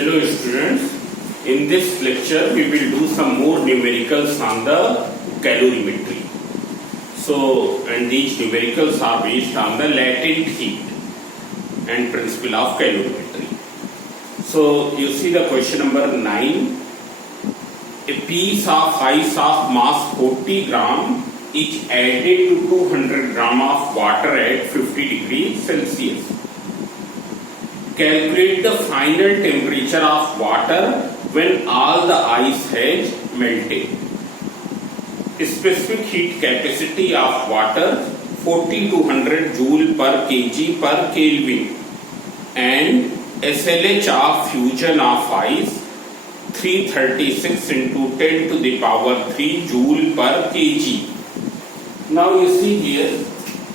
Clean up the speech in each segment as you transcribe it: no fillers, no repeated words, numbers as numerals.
Hello students, in this lecture we will do some more numericals on the calorimetry. So, and these numericals are based on the latent heat and principle of calorimetry. So, you see the question number 9. A piece of ice of mass 40 gram is added to 200 gram of water at 50 degrees Celsius. Calculate the final temperature of water when all the ice has melted. Specific heat capacity of water 40 to 100 joule per kg per Kelvin and SLH of fusion of ice 336 into 10 to the power 3 joule per kg. Now you see here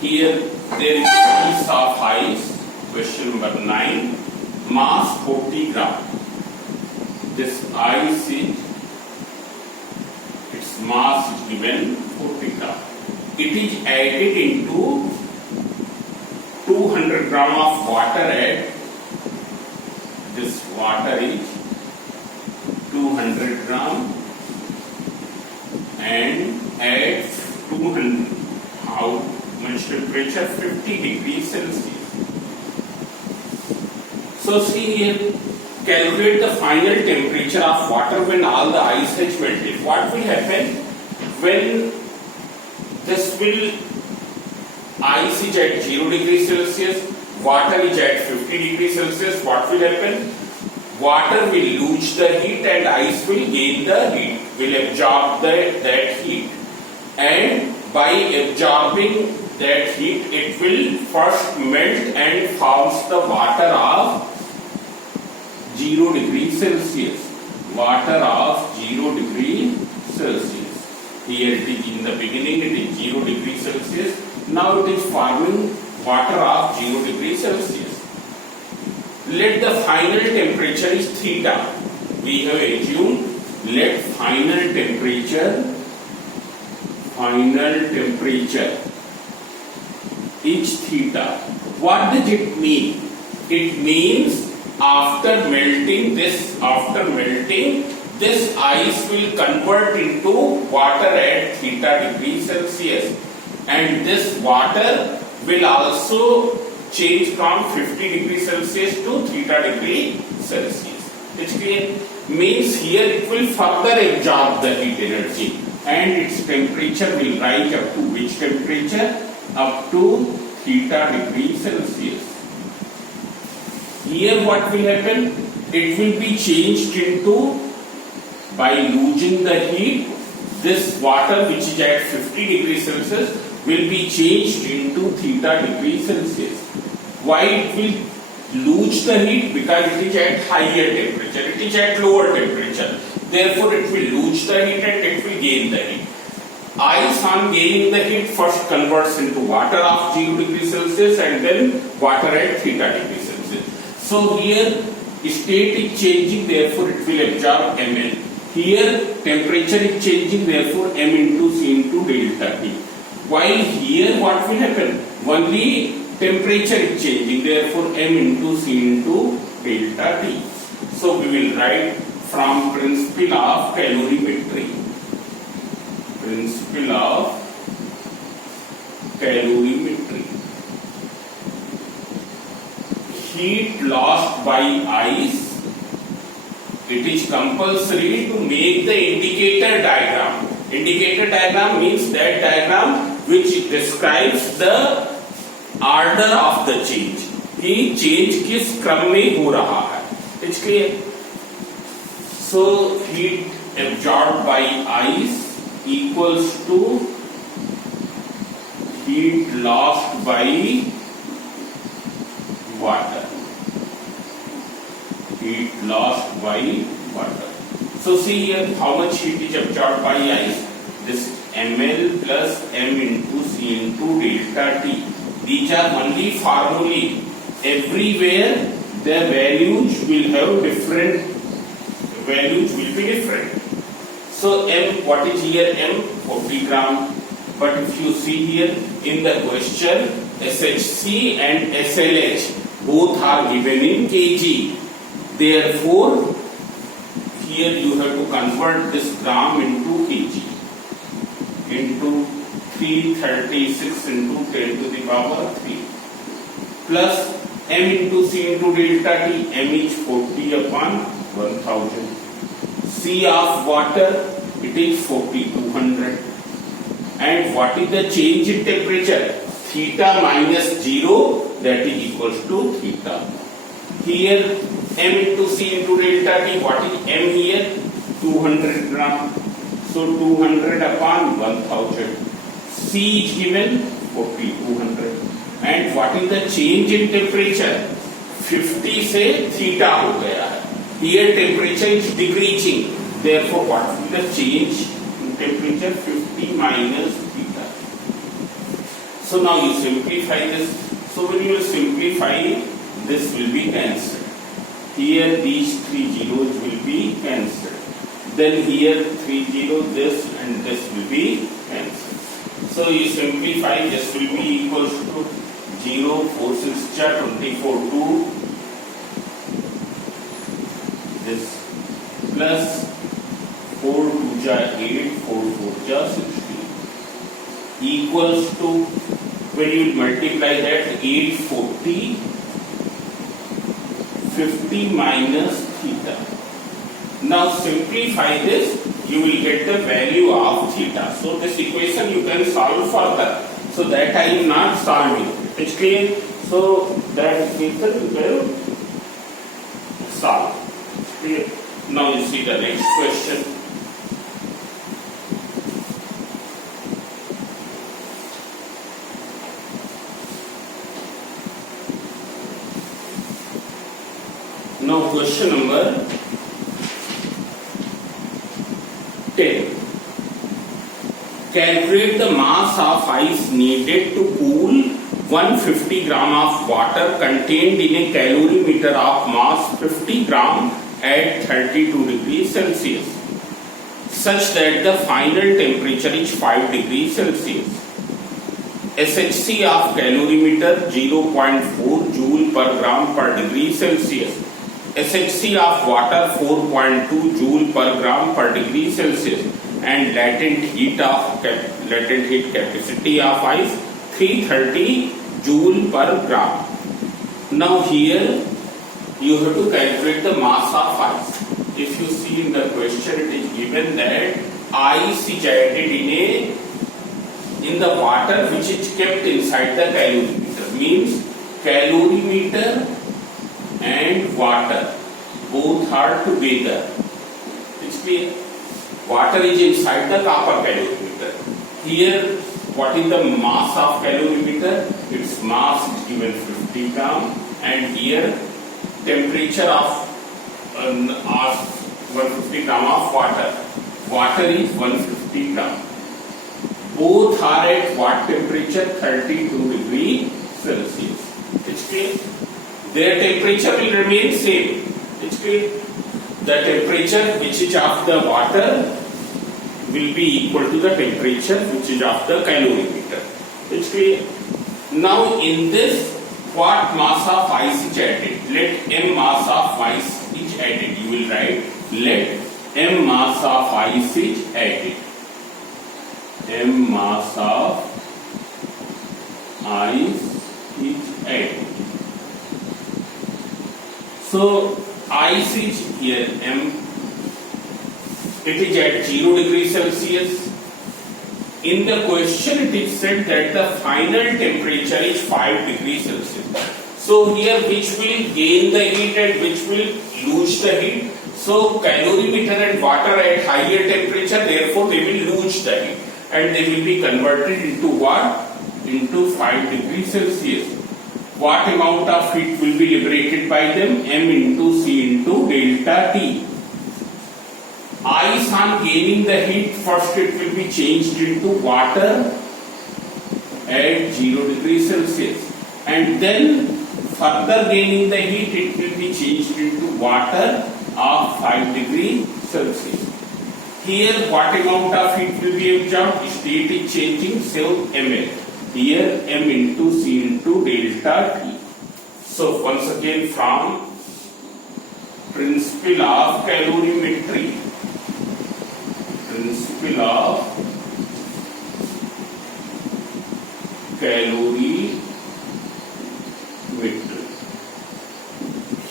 there is a piece of ice. Question number 9, mass 40 gram. This ice is, its mass is given 40 gram. It is added into 200 gram of water at, this water is 200 gram and at 200, how much temperature? 50 degrees Celsius. So see here, calculate the final temperature of water when all the ice has melted. What will happen when this ice is at 0 degrees Celsius, water is at 50 degrees Celsius, what will happen? Water will lose the heat and ice will gain the heat, will absorb that heat. And by absorbing that heat, it will first melt and forms the water of 0 degrees Celsius. Water of 0 degrees Celsius. Here it is in the beginning, it is 0 degrees Celsius. Now it is forming water of 0 degrees Celsius. Let the final temperature is theta. We have assumed let final temperature is theta. What does it mean? It means after melting this ice will convert into water at theta degrees Celsius, and this water will also change from 50 degrees Celsius to theta degree Celsius. It's clear? Means here it will further absorb the heat energy and its temperature will rise up to which temperature? Up to theta degree Celsius. Here what will happen? It will be changed into, by losing the heat, this water which is at 50 degrees Celsius will be changed into theta degrees Celsius. Why it will lose the heat? Because it is at higher temperature, it is at lower temperature. Therefore it will lose the heat and it will gain the heat. Ice on gaining the heat first converts into water of 0 degrees Celsius and then water at theta degrees Celsius. So here state is changing, therefore it will absorb ml. Here temperature is changing, therefore m into c into delta T. While here what will happen? Only temperature is changing, therefore m into c into delta T. So we will write from principle of calorimetry. Principle of calorimetry. Heat lost by ice, it is compulsory to make the indicator diagram. Indicator diagram means that diagram which describes the order of the change. कि change किस क्रम में हो रहा है. It's clear? So heat absorbed by ice equals to heat lost by water. Heat lost by water. So see here how much heat is absorbed by ice. This ml plus m into c into delta T. These are only formulae. Everywhere the values will have different. Values will be different. So m, what is here? M 40 gram. But if you see here in the question, SHC and SLH both are given in kg. Therefore, here you have to convert this gram into kg, into 336 into 10 to the power 3, plus m into c into delta t. M is 40 upon 1000. C of water, it is 4200. And what is the change in temperature? Theta minus 0, that is equals to theta. Here m into c into delta t. What is m here? 200 gram. So 200 upon 1000. C is given 4200. And what is the change in temperature? 50 से theta हो गया है. Here temperature is decreasing. Therefore, what will be the change in temperature? 50 minus theta. So now you simplify this. So when you simplify, this will be cancelled. Here these 3 zeros will be cancelled. Then here 3 zeros, this and this will be cancelled. So you simplify, this will be equals to 0, 4, 6, 24, 2, this plus 4, 2, 8, 4, 4, 16, equals to, when you multiply that, 840, 50 minus theta. Now simplify this, you will get the value of theta. So this equation you can solve further. So that I am not solving. It's clear? So that equation you will solve. Clear? Now you see the next question. Now question number 10. Calculate the mass of ice needed to cool 150 gram of water contained in a calorimeter of mass 50 gram at 32 degrees Celsius, such that the final temperature is 5 degrees Celsius. SHC of calorimeter 0.4 joule per gram per degree Celsius. SHC of water 4.2 joule per gram per degree Celsius. And latent heat capacity of ice 330 joule per gram. Now here you have to calculate the mass of ice. If you see in the question, it is given that ice is added in the water which is kept inside the calorimeter. Means calorimeter and water both are together. It's clear? Water is inside the copper calorimeter. Here, what is the mass of calorimeter? Its mass is given 50 gram, and here temperature of 150 gram of water. Water is 150 gram. Both are at what temperature? 32 degrees Celsius. It's clear? Their temperature will remain same. It's clear? The temperature which is of the water will be equal to the temperature which is of the calorimeter. It's clear? Now in this, what mass of ice is added? Let m mass of ice is added. You will write, let m mass of ice is added. M mass of ice is added. So ice is here m. It is at 0 degrees Celsius. In the question it is said that the final temperature is 5 degrees Celsius. So here which will gain the heat and which will lose the heat? So calorimeter and water at higher temperature, therefore they will lose the heat and they will be converted into what? Into 5 degrees Celsius. What amount of heat will be liberated by them? M into C into delta T. Ice on gaining the heat, first it will be changed into water at 0 degrees Celsius, and then further gaining the heat it will be changed into water of 5 degrees Celsius. Here what amount of heat will be absorbed? State is changing, so ml. Here m into c into delta T. So once again from principle of calorimetry. Principle of calorimetry.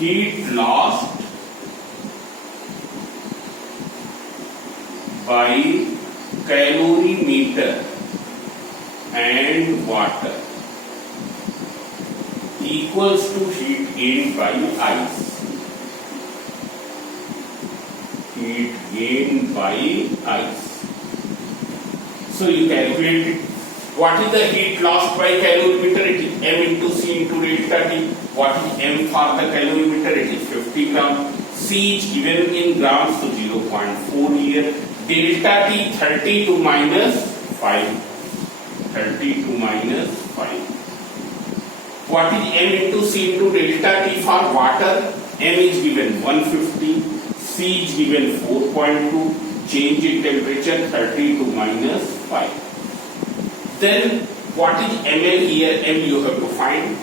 Heat lost by calorimeter and water equals to heat gained by ice. Heat gained by ice. So you calculate it. What is the heat lost by calorimeter? It is m into c into delta T. What is m for the calorimeter? It is 50 gram. C is given in grams, so 0.4 here. Delta T 32 minus 5. 32 minus 5. What is m into c into delta T for water? M is given 150. C is given 4.2. Change in temperature 32 minus 5. Then what is ml here? M you have to find.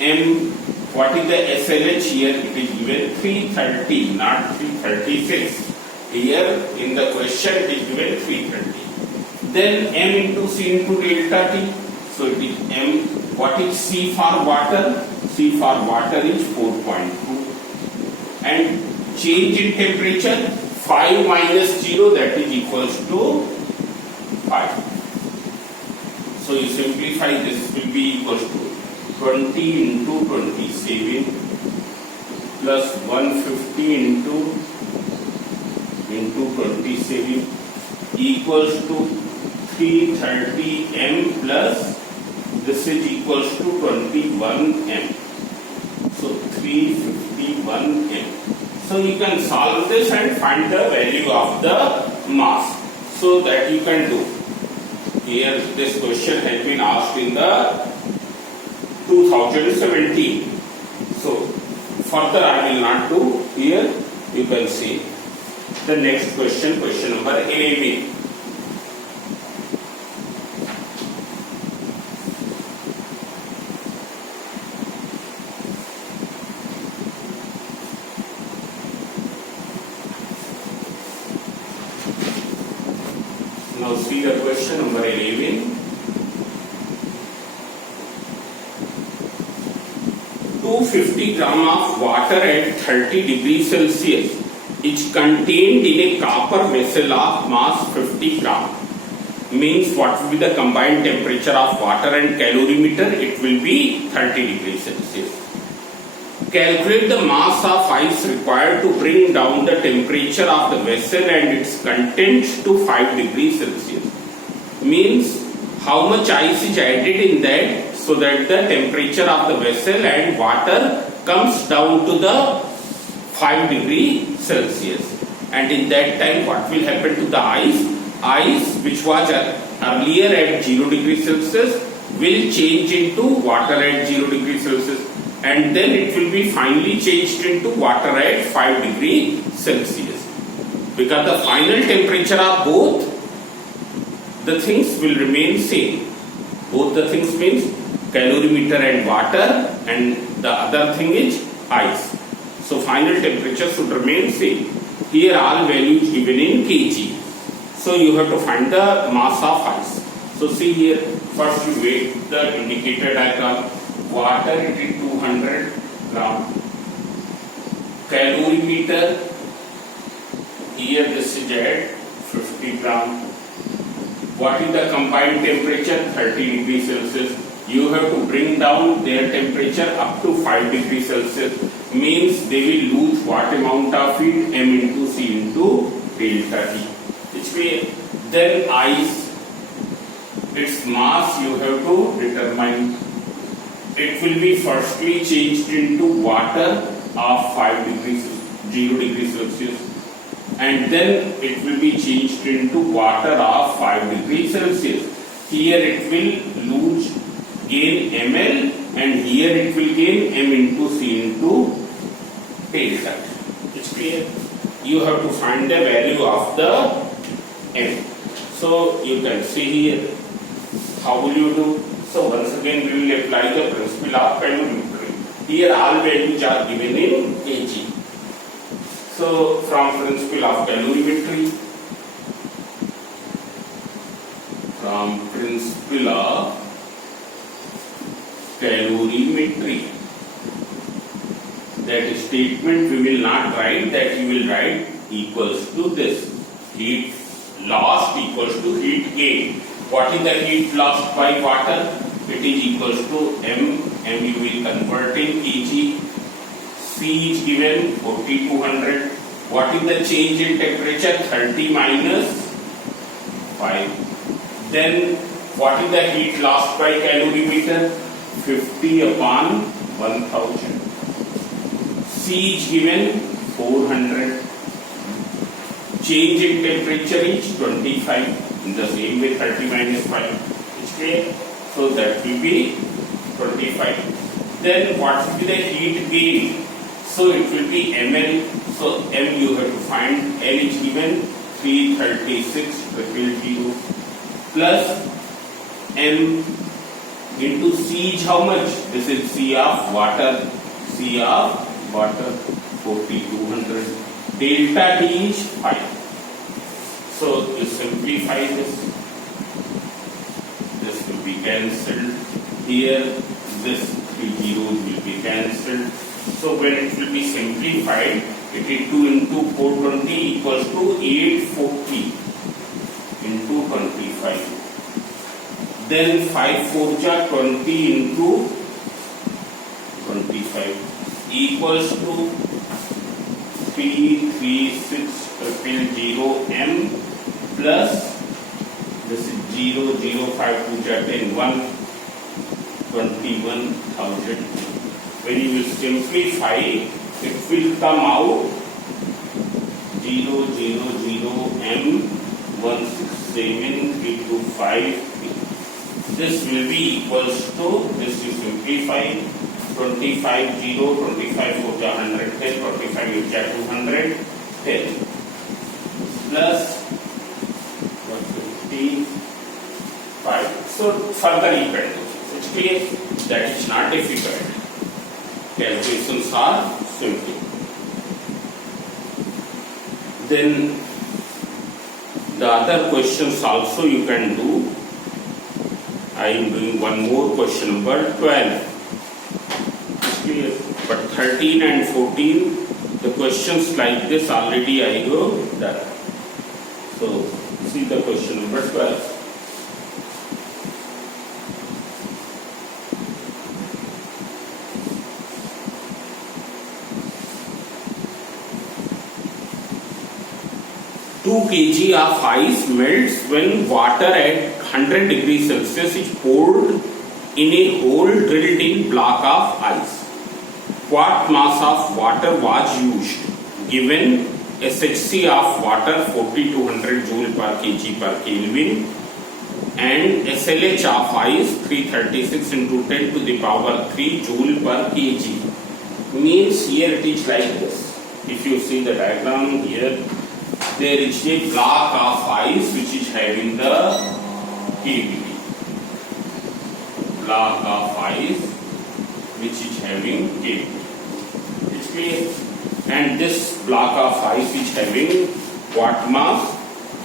M, what is the SLH here? It is given 330, not 336. Here in the question it is given 330. Then m into c into delta T. So it is m. What is c for water? C for water is 4.2. And change in temperature 5 minus 0, that is equals to 5. So you simplify, this will be equals to 20 into 27 plus 150 into 27 equals to 330 m plus this is equals to 21 m. So 351 m. So you can solve this and find the value of the mass. So that you can do. Here this question has been asked in the 2017. So further I will not do. Here you can see the next question, question number 11. Now see the question number 11. 250 gram of water at 30 degrees Celsius is contained in a copper vessel of mass 50 gram. Means what will be the combined temperature of water and calorimeter? It will be 30 degrees Celsius. Calculate the mass of ice required to bring down the temperature of the vessel and its contents to 5 degrees Celsius. Means how much ice is added in that so that the temperature of the vessel and water comes down to the 5 degree Celsius. And in that time what will happen to the ice? Ice which was earlier at 0 degree Celsius will change into water at 0 degree Celsius. And then it will be finally changed into water at 5 degree Celsius. Because the final temperature of both the things will remain same. Both the things means calorimeter and water, and the other thing is ice. So final temperature should remain same. Here all values given in kg. So you have to find the mass of ice. So see here, first you wait the indicator diagram. Water it is 200 gram. Calorimeter, here this is at 50 gram. What is the combined temperature? 30 degrees Celsius. You have to bring down their temperature up to 5 degrees Celsius. Means they will lose what amount of heat? M into C into delta T. Which way? Then ice, its mass you have to determine. It will be firstly changed into water of 5 degrees, 0 degrees Celsius. And then it will be changed into water of 5 degrees Celsius. Here it will lose, gain ml, and here it will gain m into c into delta. It's clear? You have to find the value of the m. So you can see here. How will you do? So once again we will apply the principle of calorimetry. Here all values are given in kg. So from principle of calorimetry, that statement we will not write, that you will write equals to this. Heat lost equals to heat gain. What is the heat lost by water? It is equals to M you will convert in kg. C is given 4200. What is the change in temperature? 30 minus 5. Then what is the heat lost by calorimeter? 50 upon 1000. C is given 400. Change in temperature is 25. In the same way 30 minus 5 is clear. So that will be 25. Then what will be the heat gain? So it will be ml. So m you have to find. L is given 336,000 plus m into C is how much? This is C of water. C of water 4200. Delta T is 5. So you simplify this. This will be cancelled. Here this 3 zeros will be cancelled. So when it will be simplified, it is 2 into 420 equals to 840 into 25. Then 5 4 ja 20 into 25 equals to 336,000 m plus this is 0 0 5 2 ja 10 121,000. When you will simplify, it will come out 0 0 0 m 167,325. This will be equals to, this you simplify, 25 0 25 4 110 25 8 210 plus 155. So further you can do. It's clear that it's not difficult. Calculations are simple. Then the other questions also you can do. I am doing one more question, number 12. Clear. But 13 and 14, the questions like this already I go done. So see the question number 12. Two kg of ice melts when water at 100 degrees Celsius is poured in a hole drilled in block of ice. What mass of water was used? Given SHC of water 4200 joule per kg per Kelvin and SLH of ice 336 into 10 to the power 3 joule per kg. Means here it is like this. If you see the diagram here, there is a block of ice which is having the KBD. Block of ice which is having KBD. It's clear? And this block of ice is having what mass?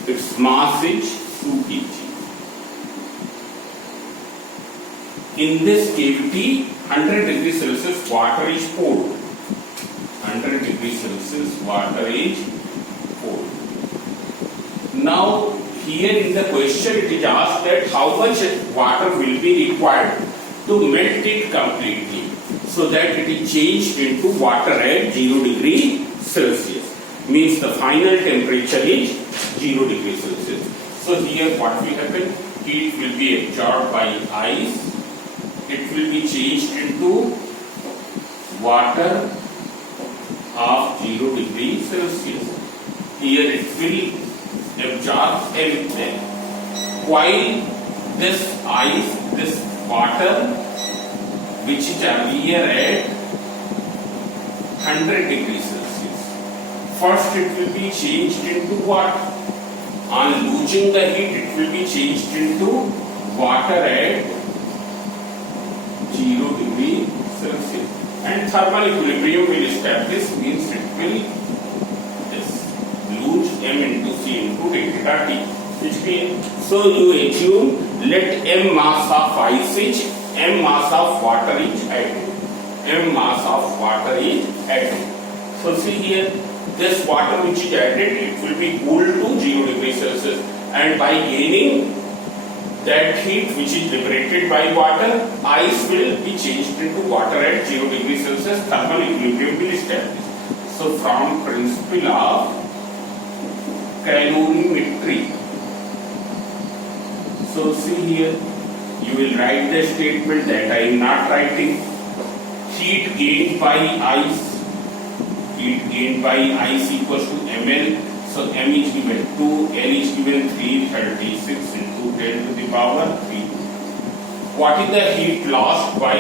Its mass is 2 kg. In this cavity, 100 degrees Celsius water is poured. 100 degrees Celsius water is poured. Now, here in the question it is asked that how much water will be required to melt it completely so that it is changed into water at 0 degree Celsius. Means the final temperature is 0 degree Celsius. So here what will happen? Heat will be absorbed by ice. It will be changed into water of 0 degree Celsius. Here it will absorb everything. While this ice, this water, which is earlier at 100 degrees Celsius, first it will be changed into what? On losing the heat, it will be changed into water at 0 degree Celsius. And thermal equilibrium will establish, means it will m into c into delta t. Which clear? So you assume let m mass of ice is, m mass of water is added. M mass of water is added. So see here, this water which is added, it will be cooled to 0 degrees Celsius, and by gaining that heat which is liberated by water, ice will be changed into water at 0 degrees Celsius, thermal equilibrium will establish. So from principle of calorimetry, so see here, you will write the statement that I am not writing. Heat gained by ice, heat gained by ice equals to ml. So m is given 2, L is given 336 into 10 to the power 3. What is the heat lost by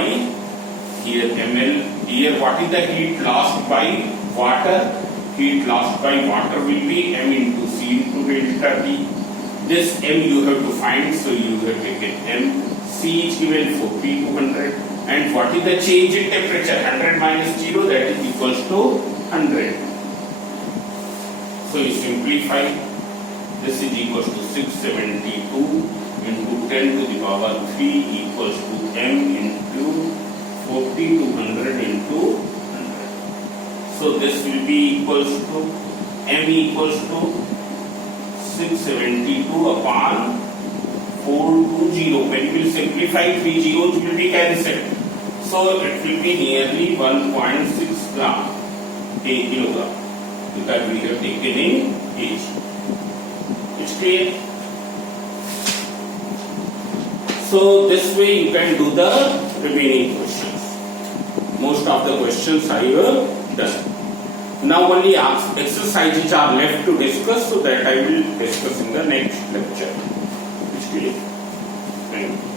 here ml? Here what is the heat lost by water? Heat lost by water will be m into c into delta t. This m you have to find, so you have taken m. C is given 40 to 100. And what is the change in temperature? 100 minus 0, that is equals to 100. So you simplify, this is equals to 672 into 10 to the power 3 equals to m into 40 to 100 into 100. So this will be equals to m equals to 672 upon 4 to 0. When you will simplify, 3 zeros will be cancelled. So it will be nearly 1.6 gram a kilogram, because we have taken in kg. It's clear? So this way you can do the remaining questions. Most of the questions I have done. Now only exercises are left to discuss, so that I will discuss in the next lecture. It's clear? Thank you.